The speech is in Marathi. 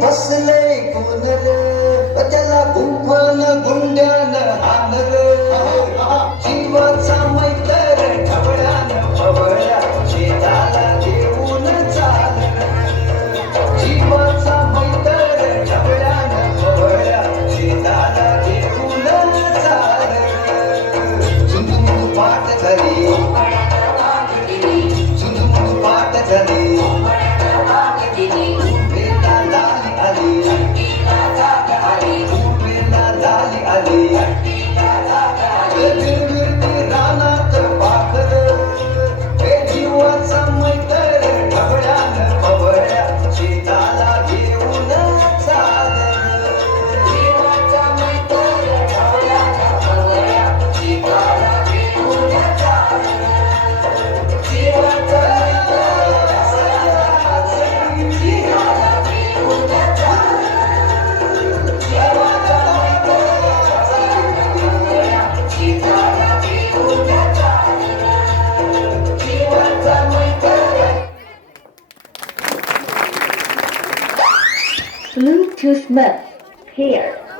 बसले कोण रे त्याला गुंफन गुंड्यान हानर जीवाचा मैत्र ढवळ्यान भवळ्या शेताला घेऊन चालर जीवाचा मैत्र ढवळ्यान भवळ्या शेताला घेऊन चालर झुंझुंझु पाट झाली झुंझुंझु पाट झाली रानात पाखर हे जीवाचा मैत्र ढवळ्यान भवळ्या शेताला घेऊन चालर जीवाचा मैत्र ढवळ्यान भवळ्या शेताला घेऊन चालर जीवाचा Bluetooth mode paired.